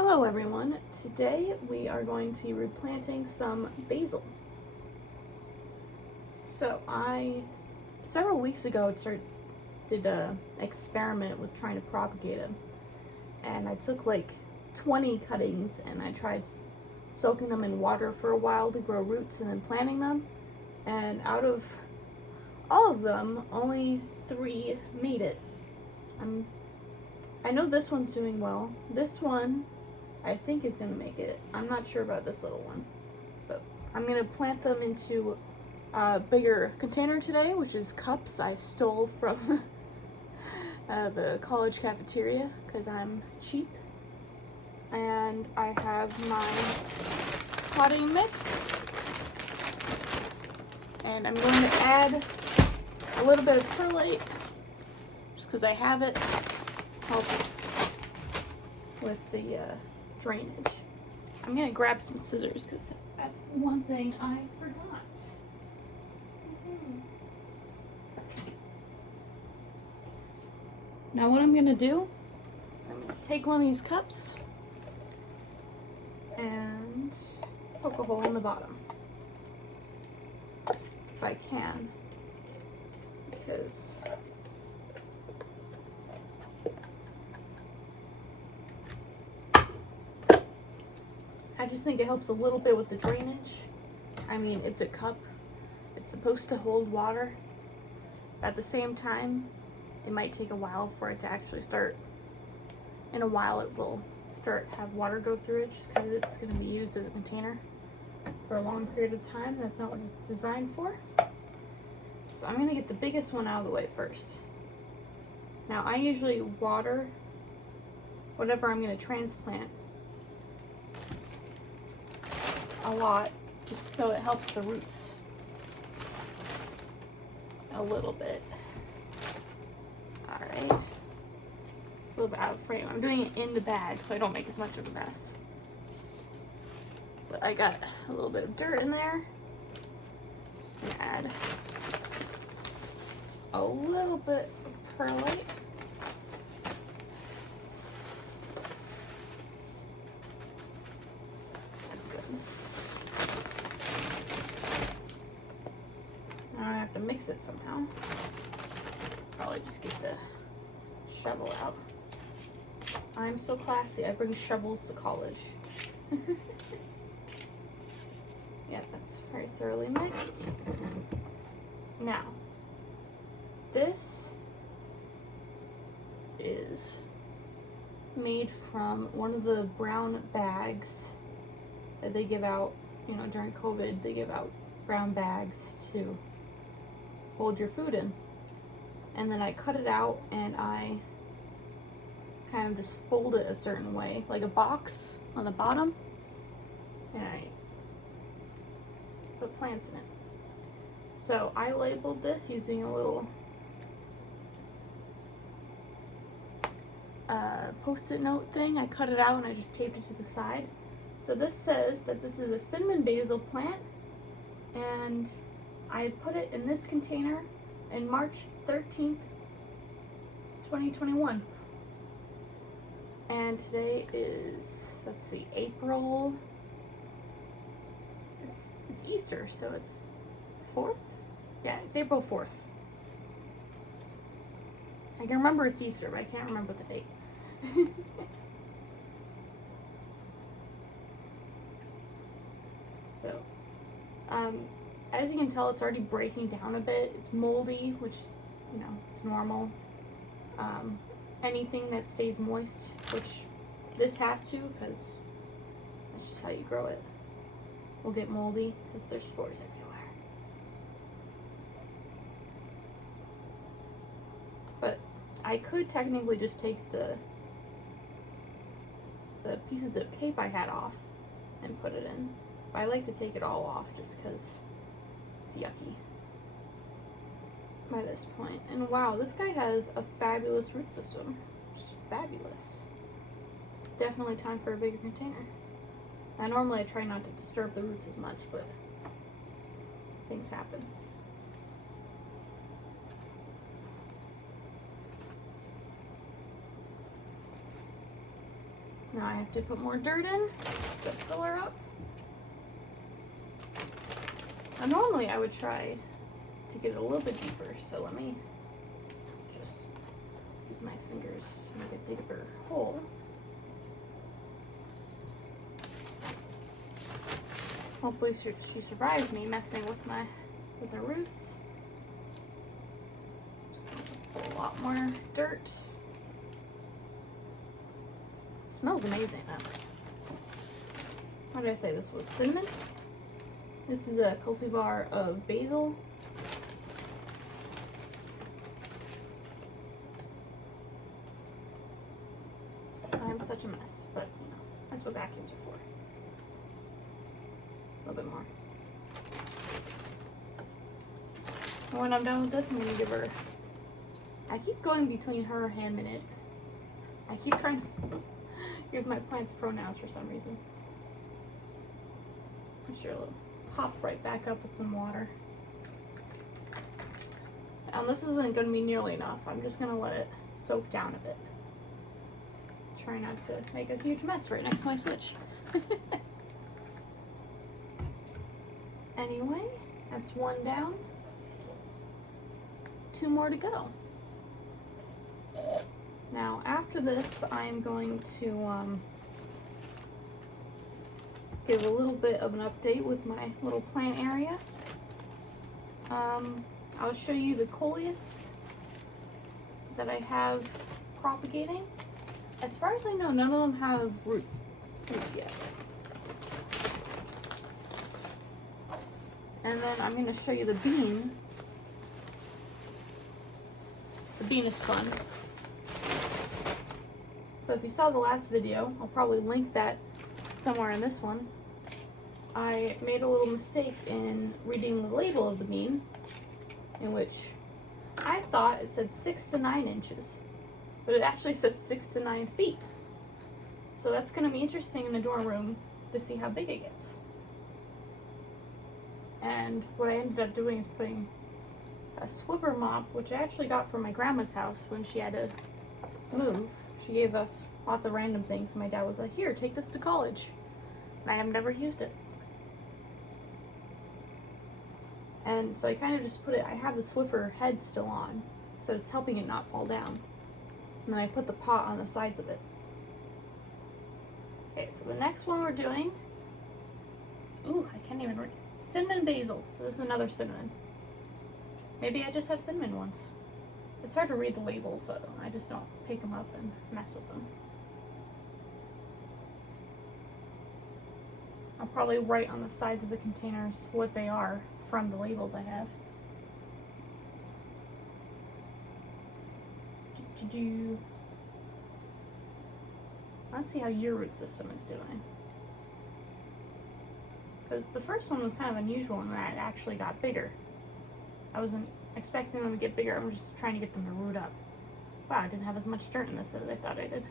Hello everyone, today we are going to be replanting some basil. So several weeks ago did an experiment with trying to propagate them, and I took like 20 cuttings and I tried soaking them in water for a while to grow roots and then planting them, and out of all of them only 3 made it. I know this one's doing well. This one I think is going to make it. I'm not sure about this little one, but I'm going to plant them into a bigger container today, which is cups I stole from the college cafeteria because I'm cheap. And I have my potting mix, and I'm going to add a little bit of perlite just because I have it. Help with the drainage. I'm gonna grab some scissors because that's one thing I forgot. Now what I'm gonna do is I'm gonna take one of these cups and poke a hole in the bottom if I can, because I just think it helps a little bit with the drainage. I mean, it's a cup. It's supposed to hold water. At the same time, it might take a while for it to actually start. In a while, it will have water go through it just because it's going to be used as a container for a long period of time. That's not what it's designed for. So I'm going to get the biggest one out of the way first. Now, I usually water whatever I'm going to transplant a lot, just so it helps the roots a little bit. Alright. It's a little bit out of frame. I'm doing it in the bag so I don't make as much of a mess. But I got a little bit of dirt in there. And add a little bit of perlite. To mix it somehow. Probably just get the shovel out. I'm so classy. I bring shovels to college. Yeah, that's very thoroughly mixed. Now, this is made from one of the brown bags that they give out, during COVID. They give out brown bags to hold your food in. And then I cut it out and I kind of just fold it a certain way, like a box on the bottom, and I put plants in it. So I labeled this using a little post-it note thing. I cut it out and I just taped it to the side. So this says that this is a cinnamon basil plant, and I put it in this container in March 13th, 2021. And today is, let's see, April, it's Easter, so it's 4th? Yeah, it's April 4th. I can remember it's Easter, but I can't remember the date. So, as you can tell, it's already breaking down a bit. It's moldy, which, it's normal. Anything that stays moist, which this has to, because that's just how you grow it, will get moldy because there's spores everywhere. But I could technically just take the pieces of tape I had off and put it in. But I like to take it all off just because it's yucky by this point. And wow, this guy has a fabulous root system. Just fabulous. It's definitely time for a bigger container. Now, normally I try not to disturb the roots as much, but things happen. Now I have to put more dirt in to fill her up. Now normally I would try to get it a little bit deeper, so let me just use my fingers to make a deeper hole. Hopefully she survived me messing with her roots. Just put a lot more dirt. Smells amazing though. What did I say this was? Cinnamon? This is a cultivar of basil. I'm such a mess, but you know, that's what vacuums are for. A little bit more. And when I'm done with this, I'm gonna give her, I keep going between her, him, and it. I keep trying to give my plants pronouns for some reason. I'm sure it'll pop right back up with some water. And this isn't going to be nearly enough. I'm just going to let it soak down a bit. Try not to make a huge mess right next to my switch. Anyway, that's one down. 2 more to go. Now, after this, I'm going to give a little bit of an update with my little plant area. I'll show you the coleus that I have propagating. As far as I know, none of them have roots yet. And then I'm going to show you the bean. The bean is fun. So if you saw the last video, I'll probably link that somewhere in this one. I made a little mistake in reading the label of the bean, in which I thought it said 6 to 9 inches, but it actually said 6 to 9 feet. So that's going to be interesting in the dorm room to see how big it gets. And what I ended up doing is putting a swipper mop, which I actually got from my grandma's house when she had to move. She gave us lots of random things, and my dad was like, here, take this to college. And I have never used it. And so I kind of just put it, I have the Swiffer head still on, so it's helping it not fall down. And then I put the pot on the sides of it. Okay, so the next one we're doing is, ooh, I can't even read. Cinnamon basil. So this is another cinnamon. Maybe I just have cinnamon ones. It's hard to read the labels, so I just don't pick them up and mess with them. I'll probably write on the sides of the containers what they are from the labels I have. Let's see how your root system is doing. Because the first one was kind of unusual in that it actually got bigger. I wasn't expecting them to get bigger. I'm just trying to get them to root up. Wow, I didn't have as much dirt in this as I thought I did.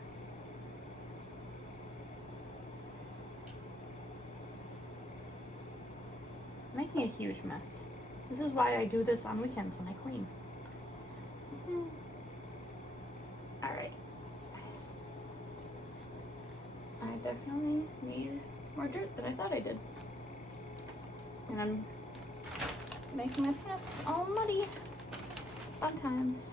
Making a huge mess. This is why I do this on weekends when I clean. Alright. I definitely need more dirt than I thought I did. And I'm making my plants all muddy. Fun times.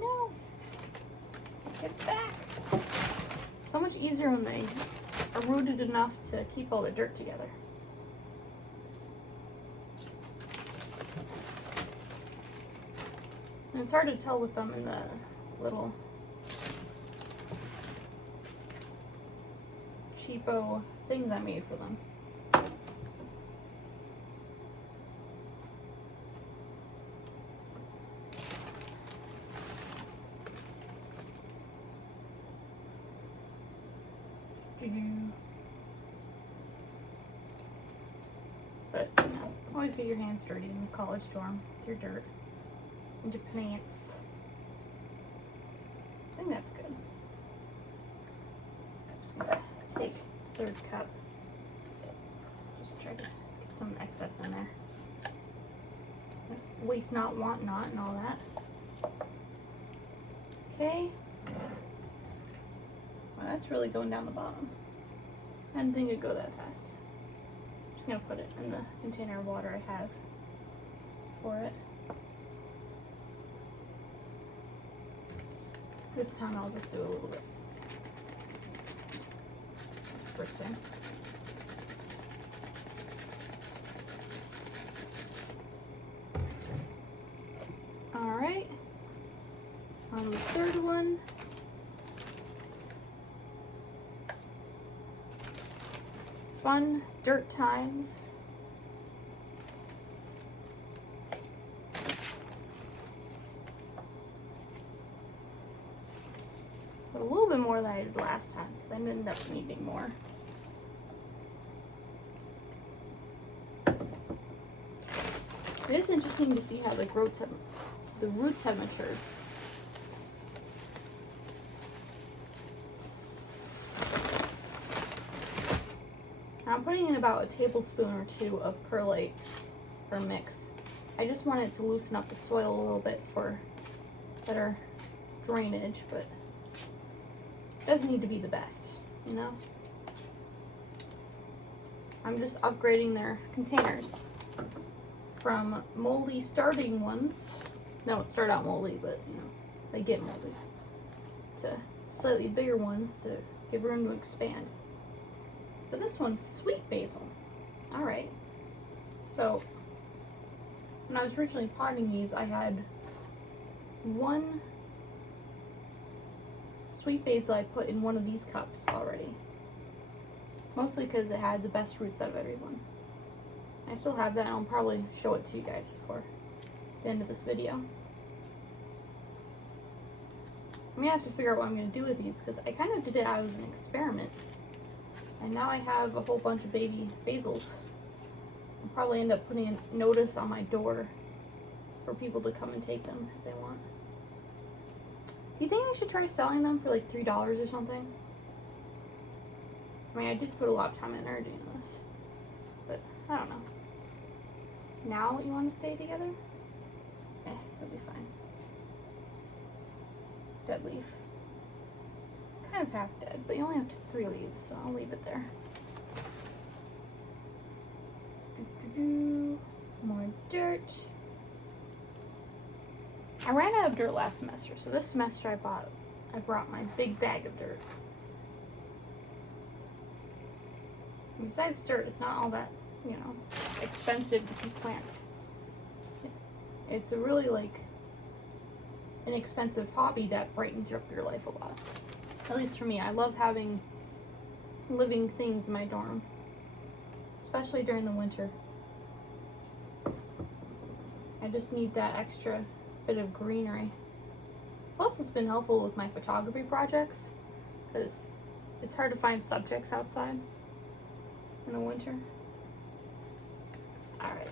No. Get back. So much easier when they are rooted enough to keep all the dirt together. And it's hard to tell with them in the little cheapo things I made for them. But, you know, always get your hands dirty in the college dorm with your dirt and your plants. I think that's good. I'm just gonna take the 3rd cup. Just try to some excess in there. Waste not, want not, and all that. Okay. Well, that's really going down the bottom. I didn't think it'd go that fast. Just gonna put it in the container of water I have for it. This time I'll just do a little bit. Spritzing. Alright. On the third one. Fun dirt times. Put a little bit more than I did last time because I ended up needing more. It is interesting to see how the roots have matured. I'm putting in about a tablespoon or 2 of perlite or mix. I just want it to loosen up the soil a little bit for better drainage, but it doesn't need to be the best, you know? I'm just upgrading their containers from moldy starting ones. No, it started out moldy, but you know, they get moldy. To slightly bigger ones to give room to expand. So this one's sweet basil. All right. So when I was originally potting these, I had 1 sweet basil I put in one of these cups already. Mostly because it had the best roots out of everyone. I still have that, and I'll probably show it to you guys before the end of this video. I'm gonna have to figure out what I'm gonna do with these because I kind of did it as an experiment. And now I have a whole bunch of baby basils. I'll probably end up putting a notice on my door for people to come and take them if they want. You think I should try selling them for like $3 or something? I mean, I did put a lot of time and energy in this, but I don't know. Now you want to stay together? It'll be fine. Dead leaf. Kind of half dead, but you only have 3 leaves, so I'll leave it there. More dirt. I ran out of dirt last semester, so this semester I brought my big bag of dirt. Besides dirt, it's not all that, you know, expensive to keep plants. It's a really like inexpensive hobby that brightens up your life a lot. At least for me, I love having living things in my dorm, especially during the winter. I just need that extra bit of greenery. Plus, it's been helpful with my photography projects because it's hard to find subjects outside in the winter. All right.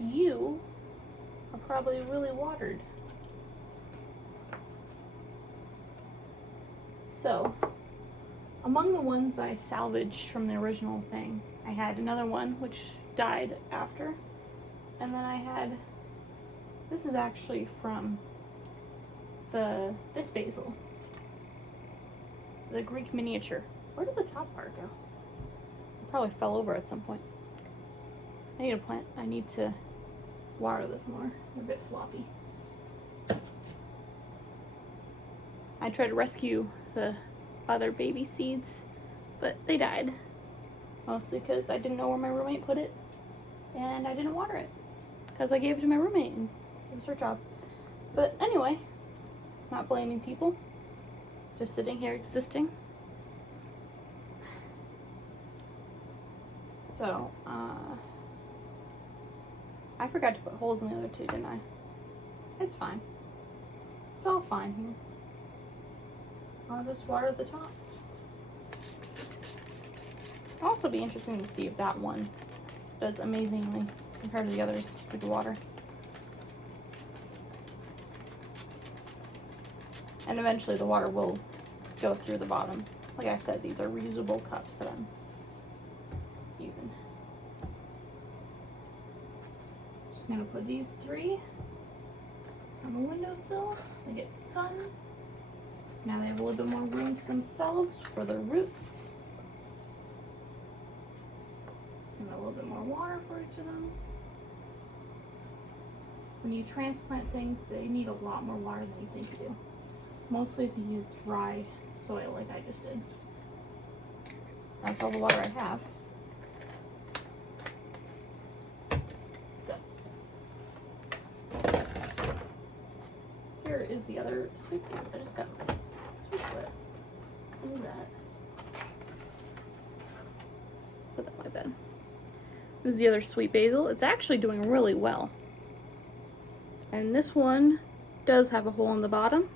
You are probably really watered. So, among the ones I salvaged from the original thing, I had another one which died after, and then I had, this is actually from this basil, the Greek miniature. Where did the top part go? It probably fell over at some point. I need to water this more. I'm a bit floppy. I tried to rescue the other baby seeds, but they died. Mostly because I didn't know where my roommate put it, and I didn't water it because I gave it to my roommate and it was her job. But anyway, not blaming people, just sitting here existing. So, I forgot to put holes in the other 2, didn't I? It's fine. It's all fine here. I'll just water the top. It'll also be interesting to see if that one does amazingly compared to the others with the water. And eventually the water will go through the bottom. Like I said, these are reusable cups that I'm using. Just gonna put these 3 on the windowsill. They get sun. Now they have a little bit more room to themselves for their roots. And a little bit more water for each of them. When you transplant things, they need a lot more water than you think you do. Mostly if you use dry soil like I just did. That's all the water I have. So, here is the other sweet basil. I just got my sweet wet. Look at that. Put that in my bed. This is the other sweet basil. It's actually doing really well. And this one does have a hole in the bottom.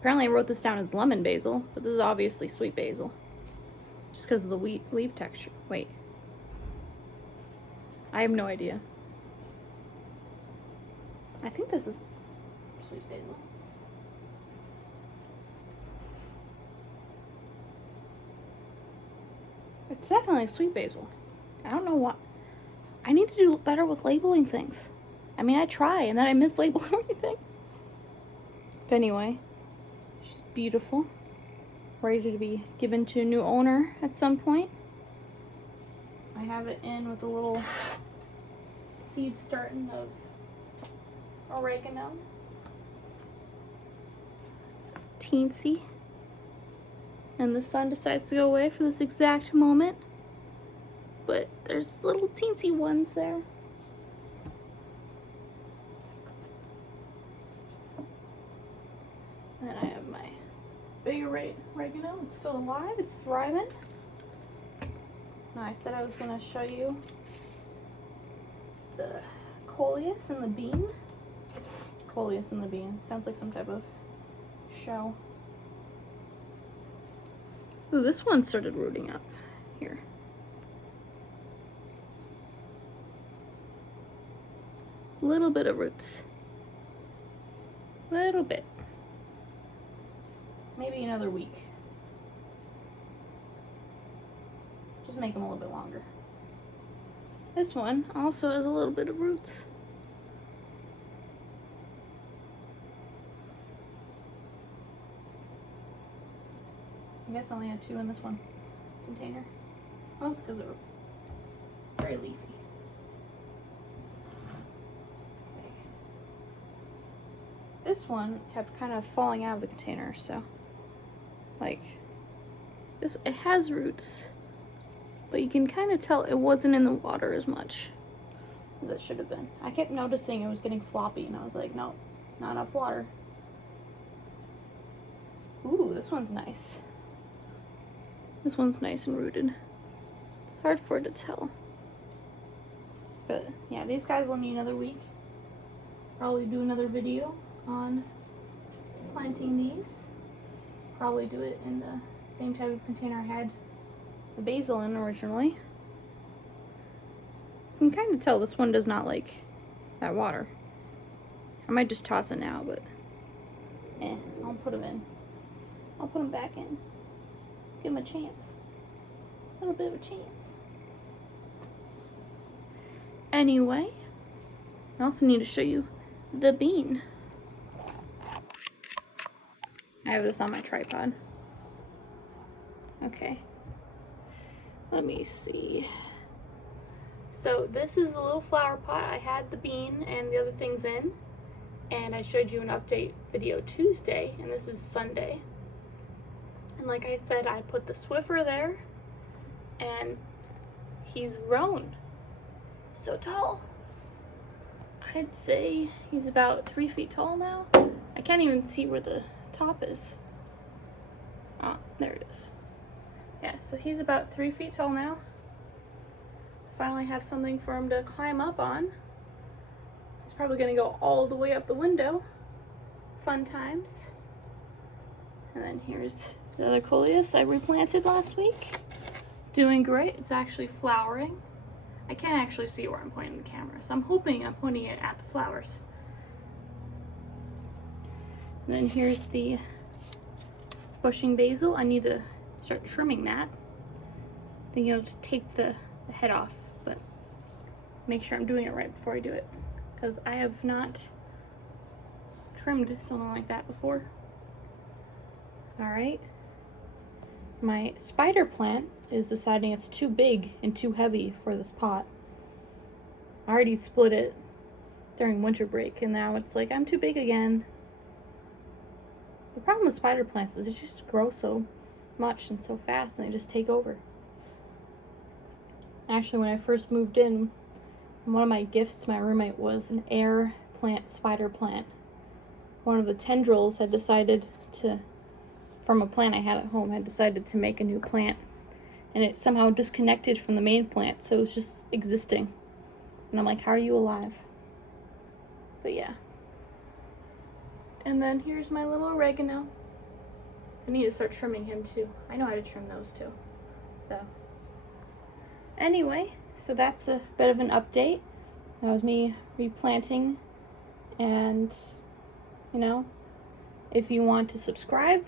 Apparently I wrote this down as lemon basil, but this is obviously sweet basil. Just because of the leaf texture. Wait. I have no idea. I think this is sweet basil. It's definitely sweet basil. I don't know what. I need to do better with labeling things. I mean, I try and then I mislabel everything. But anyway, she's beautiful. Ready to be given to a new owner at some point. I have it in with a little seed starting of oregano. It's teensy. And the sun decides to go away for this exact moment. But there's little teensy ones there. And I have my big oregano. It's still alive. It's thriving. Now I said I was going to show you the coleus and the bean. Coleus and the bean. Sounds like some type of show. Ooh, this one started rooting up here. Little bit of roots. Little bit. Maybe another week. Just make them a little bit longer. This one also has a little bit of roots. I guess I only had 2 in this one container. Mostly because they're very leafy. Okay. This one kept kind of falling out of the container, so like this, it has roots, but you can kind of tell it wasn't in the water as much as it should have been. I kept noticing it was getting floppy, and I was like, no, not enough water. Ooh, this one's nice. This one's nice and rooted. It's hard for it to tell. But yeah, these guys will need another week. Probably do another video on planting these. Probably do it in the same type of container I had the basil in originally. You can kind of tell this one does not like that water. I might just toss it now, but I'll put them in. I'll put them back in. Give them a chance. A little bit of a chance. Anyway, I also need to show you the bean. I have this on my tripod. Okay. Let me see. So this is a little flower pot. I had the bean and the other things in. And I showed you an update video Tuesday, and this is Sunday. And like I said, I put the Swiffer there, and he's grown so tall. I'd say he's about 3 feet tall now. I can't even see where the top is. Ah, there it is. Yeah, so he's about 3 feet tall now. Finally have something for him to climb up on. He's probably gonna go all the way up the window. Fun times. And then here's the other coleus I replanted last week. Doing great. It's actually flowering. I can't actually see where I'm pointing the camera, so I'm hoping I'm pointing it at the flowers. And then here's the bushing basil. I need to start trimming that. I think I'll just take the head off, but make sure I'm doing it right before I do it, because I have not trimmed something like that before. All right. My spider plant is deciding it's too big and too heavy for this pot. I already split it during winter break, and now it's like, I'm too big again. The problem with spider plants is they just grow so much and so fast, and they just take over. Actually, when I first moved in, one of my gifts to my roommate was an air plant spider plant. One of the tendrils had decided to, from a plant I had at home, had decided to make a new plant, and it somehow disconnected from the main plant, so it was just existing. And I'm like, how are you alive? But yeah. And then here's my little oregano. I need to start trimming him too. I know how to trim those too, though. Anyway, so that's a bit of an update. That was me replanting, and you know, if you want to subscribe,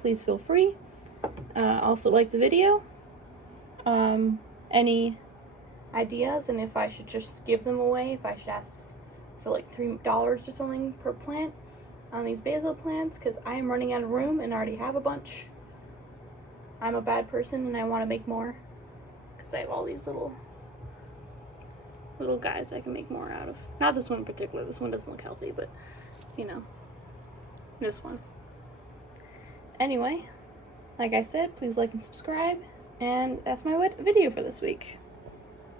please feel free. Also like the video. Any ideas, and if I should just give them away, if I should ask for like $3 or something per plant on these basil plants, because I am running out of room and already have a bunch. I'm a bad person and I want to make more, because I have all these little guys I can make more out of. Not this one in particular. This one doesn't look healthy, but you know, this one. Anyway, like I said, please like and subscribe, and that's my video for this week.